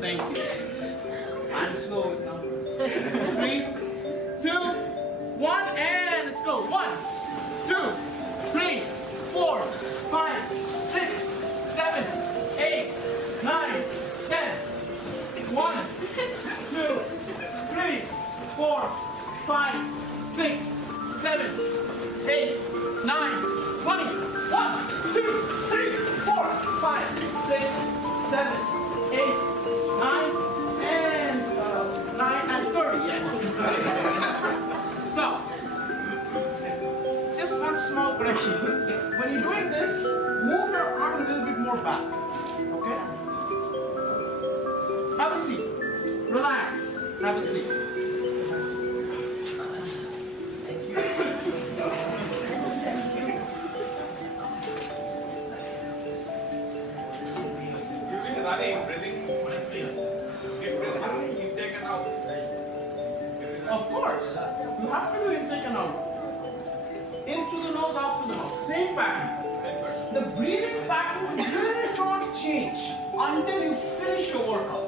Thank you. I'm slow with numbers. 3, 2, 1, and let's go. 1, 2, 3, 4, 5, 6, 7, 8, 9, 10. 1, 2, 3, 4, 5, 6, 7, 8, 9, 20. 1, 2, 3, 4, 5, 6, 7, 8, 9, and 9 and 30. Yes. Stop. Just one small correction. When you're doing this, move your arm a little bit more back. Okay? Have a seat. Relax. Have a seat. Thank you. Running, breathing. Keep breathing. You've taken out. Of course. You have to do intake and out. In through the nose, out through the mouth. Same pattern. The breathing pattern will not change until you finish your workout.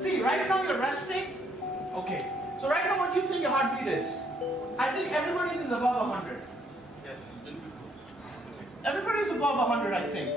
See, right now you're resting. Okay. So right now, what do you think your heartbeat is? I think everybody's is above 100. Yes. Everybody's above 100, I think.